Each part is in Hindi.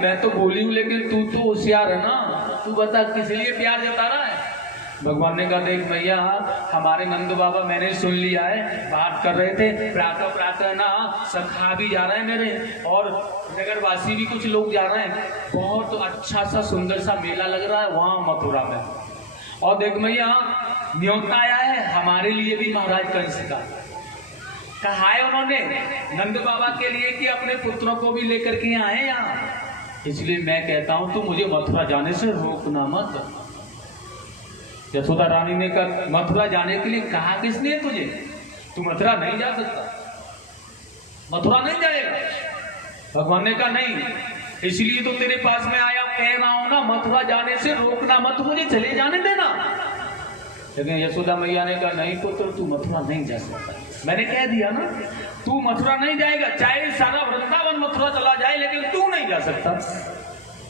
मैं तो बोली हूँ लेकिन तू तो होशियार है ना, तू बता किस लिए प्यार जता रहा है। भगवान ने कहा देख भैया हमारे नंद बाबा मैंने सुन लिया है, बात कर रहे थे, प्रातः प्रातः ना सखा भी जा रहे हैं मेरे और नगरवासी भी कुछ लोग जा रहे हैं, बहुत अच्छा सा सुंदर सा मेला लग रहा है वहाँ मथुरा में। और देख भैया न्योता आया है हमारे लिए भी महाराज कंस का, कहा है उन्होंने नंद बाबा के लिए कि अपने पुत्रों को भी लेकर के आए यहाँ, इसलिए मैं कहता हूं तू मुझे मथुरा जाने से रोकना मत। यशोदा रानी ने कहा मथुरा जाने के लिए कहा किसने तुझे, तू मथुरा नहीं जा सकता, मथुरा नहीं जाएगा। भगवान ने कहा नहीं इसलिए तो तेरे पास में आया, कह रहा हूं ना मथुरा जाने से रोकना मत, मुझे चले जाने देना। लेकिन यशोदा मैया ने कहा नहीं पुत्र तू मथुरा नहीं जा सकता, मैंने कह दिया ना तू मथुरा नहीं जाएगा, चाहे सारा वृंदावन मथुरा चला जाए लेकिन तू नहीं जा सकता।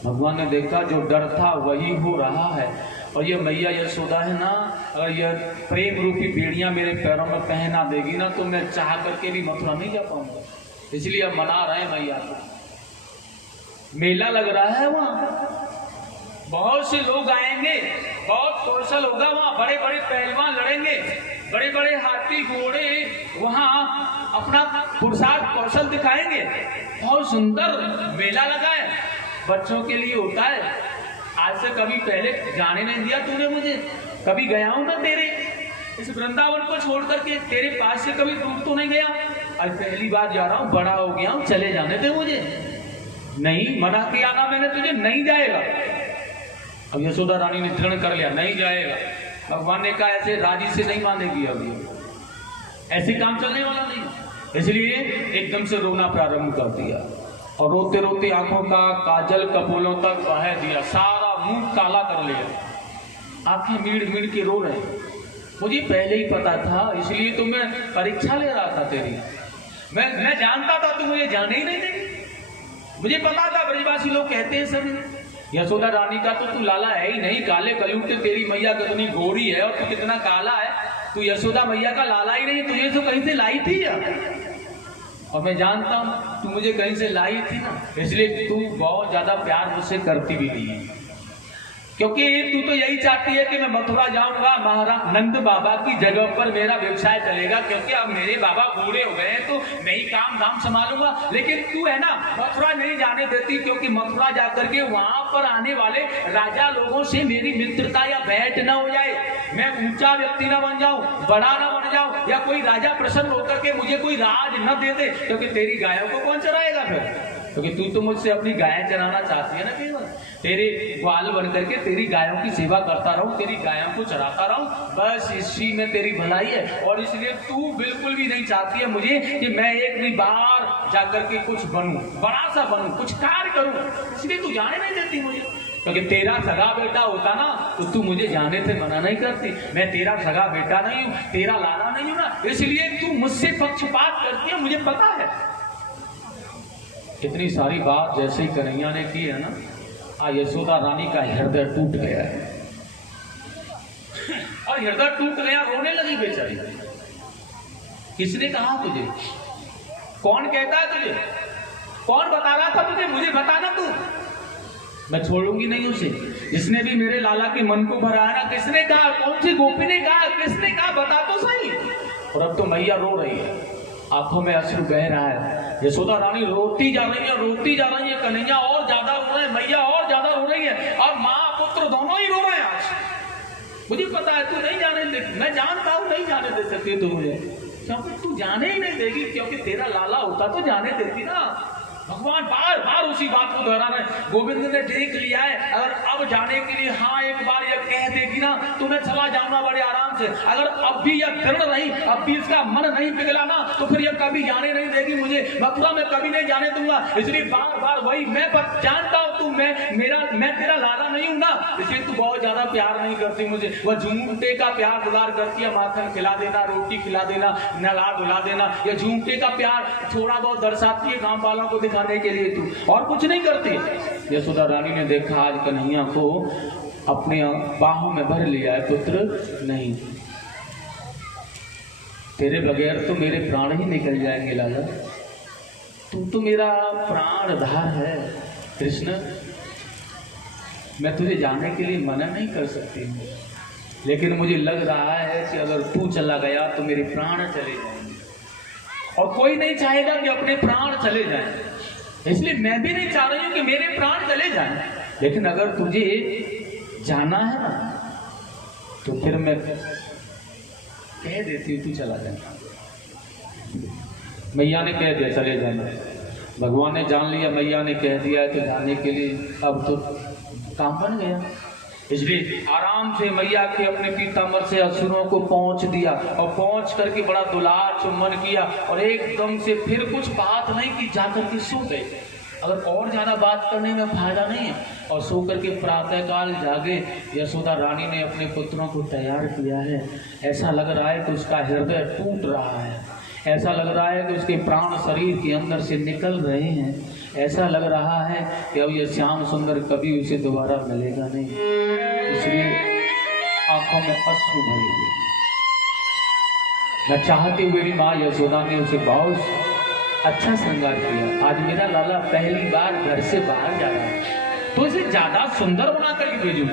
भगवान ने देखा जो डर था वही हो रहा है, और ये मैया यशोदा है ना, अगर ये प्रेम रूपी बेड़ियां मेरे पैरों में पहना देगी ना तो मैं चाह करके भी मथुरा नहीं जा पाऊंगा, इसलिए अब मना रहे हैं मैया को। मेला लग रहा है वहां, बहुत से लोग आएंगे, बहुत कौशल होगा वहां, बड़े बड़े पहलवान लड़ेंगे, बड़े बड़े हाथी घोड़े वहां अपना पुरुषार्थ कौशल दिखाएंगे, बहुत सुंदर मेला लगा है, बच्चों के लिए होता है। आज से कभी पहले जाने नहीं दिया तूने मुझे, कभी गया हूं ना तेरे इस वृंदावन को छोड़ करके, तेरे पास से कभी दूर तो नहीं गया, आज पहली बार जा रहा हूं, बड़ा हो गया हूं, चले जाने दे मुझे। नहीं मना किया ना मैंने तुझे, नहीं जाएगा। अब यशोदा रानी ने दृढ़ कर लिया नहीं जाएगा। भगवान ने कहा ऐसे राजी से नहीं मानेगी, अभी ऐसे काम चलने वाला नहीं, इसलिए एकदम से रोना प्रारंभ कर दिया और रोते रोते आंखों का काजल कपोलों तक बहा दिया, सारा मुंह काला कर लिया, आंखें मीड़ मीड़ के रो रहे। मुझे पहले ही पता था, इसलिए तो मैं परीक्षा ले रहा था तेरी, मैं जानता था तू मुझे जाने ही नहीं देगी, मुझे पता था। ब्रजवासी लोग कहते हैं सर यशोदा रानी का तो तू लाला है ही नहीं, काले कलयुग के तेरी मैया कितनी गोरी है और तू कितना काला है, तू यशोदा मैया का लाला ही नहीं, तुझे तो कहीं से लाई थी यार। और मैं जानता हूं तू मुझे कहीं से लाई थी ना, इसलिए तू बहुत ज्यादा प्यार मुझसे करती भी नहीं है, क्योंकि तू तो यही चाहती है कि मैं मथुरा जाऊंगा, महाराज नंद बाबा की जगह पर मेरा व्यवसाय चलेगा, क्योंकि अब मेरे बाबा बूढ़े हो गए हैं तो मैं ही काम धाम संभालूंगा। लेकिन तू है ना मथुरा नहीं जाने देती, क्योंकि मथुरा जाकर के वहां पर आने वाले राजा लोगों से मेरी मित्रता या भेंट न हो जाए, मैं ऊंचा व्यक्ति न बन जाऊं, बड़ा न बन जाऊं, या कोई राजा प्रसन्न होकर के मुझे कोई राज न दे दे, क्योंकि तेरी गायों को कौन चराएगा फिर, क्योंकि तू तो मुझसे अपनी गायें चराना चाहती है ना, केवल तेरे ग्वाल बन करके तेरी गायों की सेवा करता रहूं, तेरी गायों को चराता रहूं, बस इसी में तेरी भलाई है। और इसलिए तू बिल्कुल भी नहीं चाहती है मुझे कि मैं एक भी बार जाकर के कुछ बनूं, बड़ा सा बनूं, कुछ कार्य करूं, इसलिए तू जाने नहीं देती मुझे, क्योंकि तेरा सगा बेटा होता ना तो तू मुझे जाने से मना नहीं करती। मैं तेरा सगा बेटा नहीं हूं, तेरा लाला नहीं हूं ना, इसलिए तू मुझसे पक्षपात करती है, मुझे पता है। इतनी सारी बात जैसे ही कन्हैया ने की है ना, यशोदा रानी का हृदय टूट गया है, और हृदय टूट गया, रोने लगी बेचारी। किसने कहा तुझे, कौन कहता है तुझे, कौन बता रहा था तुझे, मुझे बताना तू, मैं छोड़ूंगी नहीं उसे, जिसने भी मेरे लाला के मन को भरा है ना, किसने कहा, कौन सी गोपी ने कहा, किसने कहा, बता तो सही। और अब तो मैया रो रही है, आंखों में अश्रु बह रहा है, यशोदा रानी रोती जा रही है, रोती जा रही है, कन्हैया और ज्यादा रो रहे हैं, मैया और ज्यादा रो रही है, और माँ पुत्र दोनों ही रो रहे हैं आज। मुझे पता है तू नहीं जाने दे, मैं जानता हूँ नहीं जाने दे सकती तू मुझे, क्योंकि तू जाने ही नहीं देगी, क्योंकि तेरा लाला होता तो जाने देती ना। भगवान बार बार उसी बात को दोहरा रहे हैं, गोविंद ने देख लिया है, अगर अब जाने के लिए हाँ एक बार यह कह देगी ना तो मैं चला जाऊंगा बड़े आराम से, अगर अब भी यह दृढ़ रही, अब भी इसका मन नहीं पिघला ना तो फिर यह कभी जाने नहीं देगी मुझे, मथुरा में कभी नहीं जाने दूंगा। इसलिए बार बार वही, मैं जानता हूं तू मैं तेरा लाला नहीं हूं ना, इसलिए तू बहुत ज्यादा प्यार नहीं करती मुझे, वह झूमटे का प्यार दुलार करती है, माखन खिला देना, रोटी खिला देना, नला धुला देना, यह झूमटे का प्यार थोड़ा बहुत दर्शाती है गांव वालों को दिखाने के लिए, तू और कुछ नहीं करती। यशोदा रानी ने देखा आज कन्हैया को अपने बाहों में भर लिया है, पुत्र नहीं, तेरे बगैर तो मेरे प्राण ही निकल जाएंगे लाला, तू तो मेरा प्राणधार है, कृष्ण, मैं तुझे जाने के लिए मना नहीं कर सकती, लेकिन मुझे लग रहा है कि अगर तू चला गया तो मेरे प्राण चले जाएंगे, और कोई नहीं चाहेगा कि अपने प्राण चले जाएं, इसलिए मैं भी नहीं चाह रही हूँ कि मेरे प्राण चले जाएं। लेकिन अगर तुझे जाना है ना तो फिर मैं कह देती हूँ तू चला जाना। मैया ने कह दिया चले जाना, भगवान ने जान लिया मैया ने कह दिया है तो जाने के लिए अब तो काम बन गया। इसलिए आराम से मैया के अपने पीताम्बर से असुरों को पहुंच दिया, और पहुंच करके बड़ा दुलार चुम्बन किया, और एकदम से फिर कुछ बात नहीं की, जाकर के सो गए। अगर और ज्यादा बात करने में फायदा नहीं है। और सो करके प्रातःकाल जागे, यशोदा रानी ने अपने पुत्रों को तैयार किया है। ऐसा लग रहा है कि उसका हृदय टूट रहा है, ऐसा लग रहा है कि उसके प्राण शरीर के अंदर से निकल रहे हैं, ऐसा लग रहा है कि अब यह श्याम सुंदर कभी उसे दोबारा मिलेगा नहीं। इसलिए आंखों में अश्रु भरे हुए, न चाहते हुए भी माँ यशोदा ने उसे बहुत अच्छा श्रृंगार किया। आज मेरा लाला पहली बार घर से बाहर जा रहा है तो इसे ज्यादा सुंदर बना करके भेजू।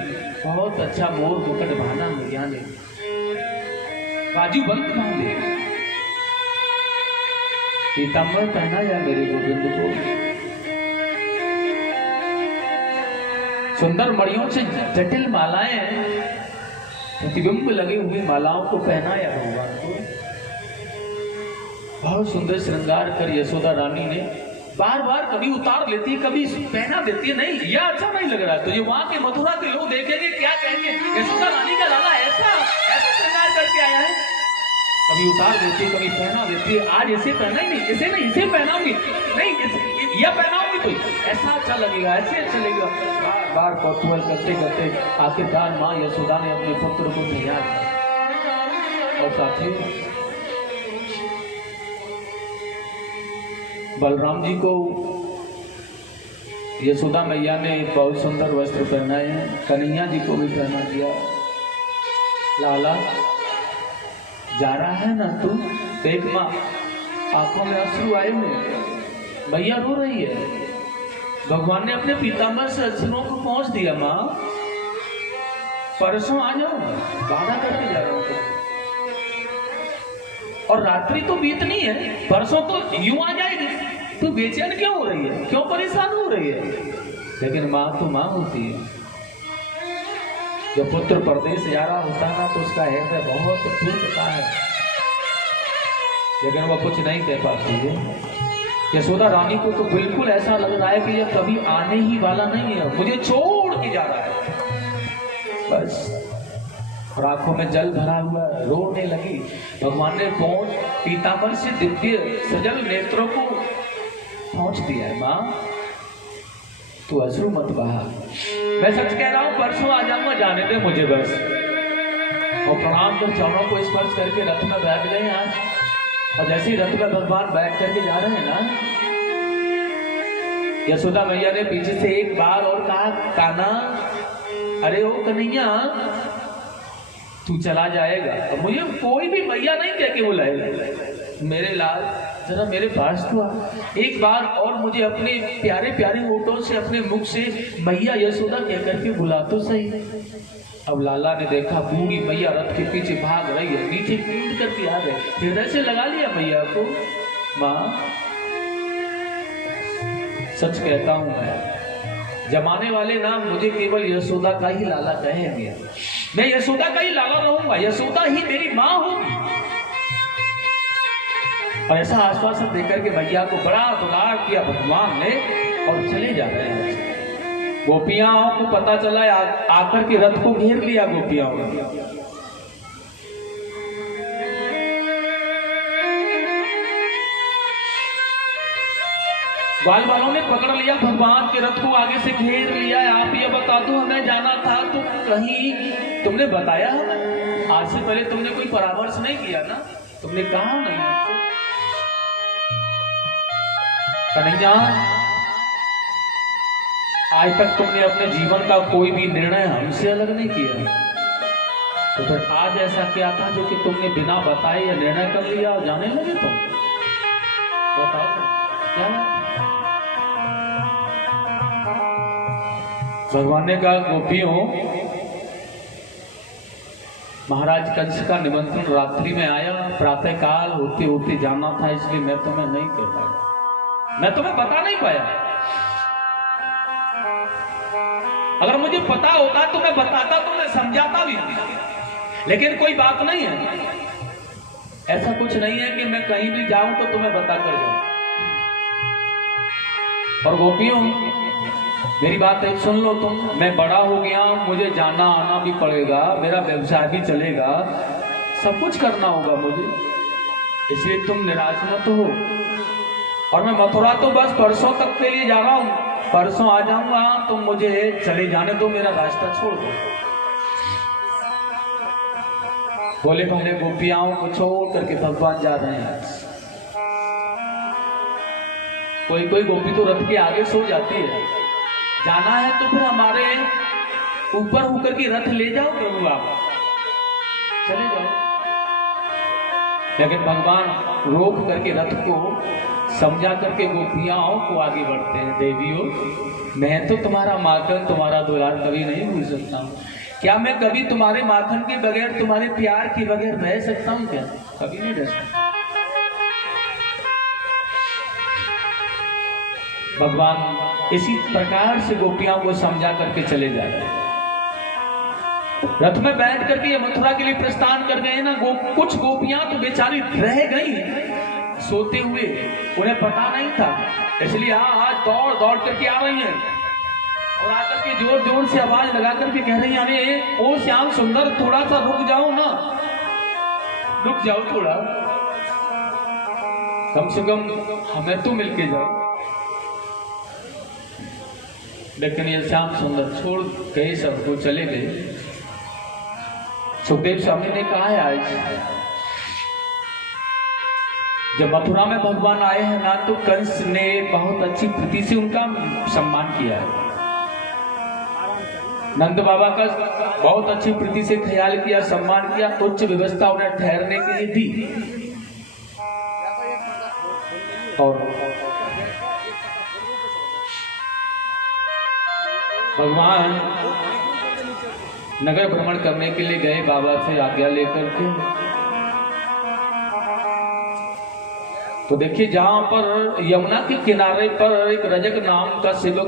बहुत अच्छा मोर मुकुट बांधा मैया ने, बाजू बंद बांधे, पीताम्बर पहना या मेरे गोविंद को, सुंदर मणियों से जटिल मालाएं, प्रतिबिंब लगे हुए मालाओं को पहनाया भगवान को। बहुत सुंदर श्रृंगार कर यशोदा रानी ने बार बार कभी उतार लेती है, कभी पहना देती है। नहीं, यह अच्छा नहीं लग रहा। तो ये वहां के मथुरा के लोग देखेंगे, क्या कहेंगे, यशोदा रानी का लाला ऐसा श्रृंगार करके आया है। कभी उतार देती है, कभी पहना देती है। आज इसे पहना ही नहीं, इसे नहीं, इसे पहनाऊंगी नहीं, यह पहनाऊंगी तो ऐसा अच्छा लगेगा, ऐसे अच्छा लगेगा। बार बार कौतूहल करते करते आखिरकार माँ यशोदा ने अपने पुत्र को तैयार किया। और साथी बलराम जी को यशोदा मैया ने बहुत सुंदर वस्त्र पहनाए हैं, कन्हैया जी को भी पहना दिया। लाला जा रहा है ना तू, देख माँ आंखों में अश्रु आए हुए, मैया रो रही है। भगवान ने अपने पीताम्बर से अश्रुओं को पहुंच दिया। माँ परसों आ जाओ, वादा करके जा रहा हूं, और रात्रि तो बीतनी है, परसों तो यूं आ जाएगी। तू बेचैन क्यों हो रही है, क्यों परेशान हो रही है? लेकिन माँ तो माँ होती है। जब पुत्र परदेश जा रहा होता है ना तो उसका हृदय बहुत टूटता है, लेकिन वह कुछ नहीं कह पाती है। यशोदा रानी को तो बिल्कुल ऐसा लग रहा है कि यह कभी आने ही वाला नहीं है, मुझे छोड़ के जा रहा है बस। और आंखों में जल भरा हुआ, रोने लगी। भगवान ने पीताम्बर से दिव्य सजल नेत्रों को पहुंच दिया है। माँ तू अश्रु मत बहा, मैं सच कह रहा हूं, परसों आ जाऊंगा, जाने दे मुझे बस। और प्रणाम कर चरणों को स्पर्श करके रथ में बैठ गए आज। और जैसे ही रथ में भगवान बैठ करके जा रहे हैं ना, यशोदा मैया ने पीछे से एक बार और कहा, कान्हा, अरे ओ कन्हैया, तू चला जाएगा। और मुझे कोई भी मैया नहीं कह के बुलाएगा। मेरे लाल जरा मेरे पास तो आ, एक बार और मुझे अपने प्यारे प्यारे होठों से, अपने मुख से मैया यशोदा कह करके बुला तो सही। अब लाला ने देखा बूढ़ी मैया रथ के पीछे भाग रही है, नीचे कूद करके आ गए, हृदय से लगा लिया मैया को। माँ सच कहता हूं मैं, जमाने वाले नाम मुझे केवल यशोदा का ही लाला कहेंगे। मैं यशोदा का ही लाला रहूंगा, यशोदा ही मेरी माँ होगी। और ऐसा आश्वासन देकर के भैया को बड़ा दुलार किया भगवान ने, और चले जा रहे हैं। गोपियां को पता चला, आकर के रथ को घेर लिया गोपियां ने। ग्वाल वालों ने पकड़ लिया भगवान के रथ को, आगे से घेर लिया। आप ये बता दो, हमें जाना था तो कहीं तुमने बताया हमें? आज से पहले तुमने कोई परामर्श नहीं किया ना, तुमने कहा नहीं। कन्हैया, आज तक तुमने अपने जीवन का कोई भी निर्णय हमसे अलग नहीं किया, तो फिर आज ऐसा क्या था जो कि तुमने बिना बताए या निर्णय कर लिया और जाने लगे तुम? बताओ क्या? भगवान ने कहा गोपियों, महाराज कंस का निमंत्रण रात्रि में आया, प्रातः काल होते होते जाना था, इसलिए मैं तुम्हें नहीं कह पाया, मैं तुम्हें बता नहीं पाया। अगर मुझे पता होता तो मैं बताता, तो मैं समझाता भी, लेकिन कोई बात नहीं है। ऐसा कुछ नहीं है कि मैं कहीं भी जाऊं तो तुम्हें बता कर जाऊं। और गोपियों, मेरी बात एक सुन लो तुम, मैं बड़ा हो गया, मुझे जाना आना भी पड़ेगा, मेरा व्यवसाय भी चलेगा, सब कुछ करना होगा मुझे, इसलिए तुम निराश मत हो। और मैं मथुरा तो बस परसों तक के लिए जा रहा हूं, परसों आ जाऊंगा, तुम मुझे चले जाने दो, मेरा रास्ता छोड़ दो। बोले भले गोपियाओं को छोड़ करके भगवान जा रहे हैं। कोई कोई गोपी तो रथ के आगे सो जाती है, जाना है तो फिर हमारे ऊपर होकर के रथ ले जाओ प्रभु, आप चले जाओ। लेकिन भगवान रोक करके रथ को समझा करके गोपियाओं को आगे बढ़ते हैं। देवियों, मैं तो तुम्हारा माखन, तुम्हारा दुलार कभी नहीं भूल सकता हूँ। क्या मैं कभी तुम्हारे माखन के बगैर, तुम्हारे प्यार के बगैर रह सकता हूँ क्या? कभी नहीं रह सकता। भगवान इसी प्रकार से गोपियां को समझा करके चले जा रहे हैं। रथ में बैठ करके ये मथुरा के लिए प्रस्थान कर गए ना। कुछ गोपियां तो बेचारी रह गई सोते हुए, उन्हें पता नहीं था, इसलिए आज दौड़ दौड़ करके आ रही हैं और आकर के जोर जोर से आवाज लगा करके कह रही हैं, अरे ओ श्याम सुंदर, थोड़ा सा रुक जाओ ना, रुक जाओ थोड़ा, कम से कम हमें तो मिलके जाओ। लेकिन ये श्याम सुंदर छोड़ गए, सबको चले गए। सुखदेव स्वामी ने कहा है, आज जब मथुरा में भगवान आए हैं ना, तो कंस ने बहुत अच्छी प्रीति से उनका सम्मान किया है। नंद बाबा का बहुत अच्छी प्रीति से ख्याल किया, सम्मान किया, उच्च व्यवस्था उन्हें ठहरने के लिए दी। और भगवान नगर भ्रमण करने के लिए गए बाबा से आज्ञा लेकर के। तो देखिए, जहां पर यमुना के किनारे पर एक रजक नाम का सेवक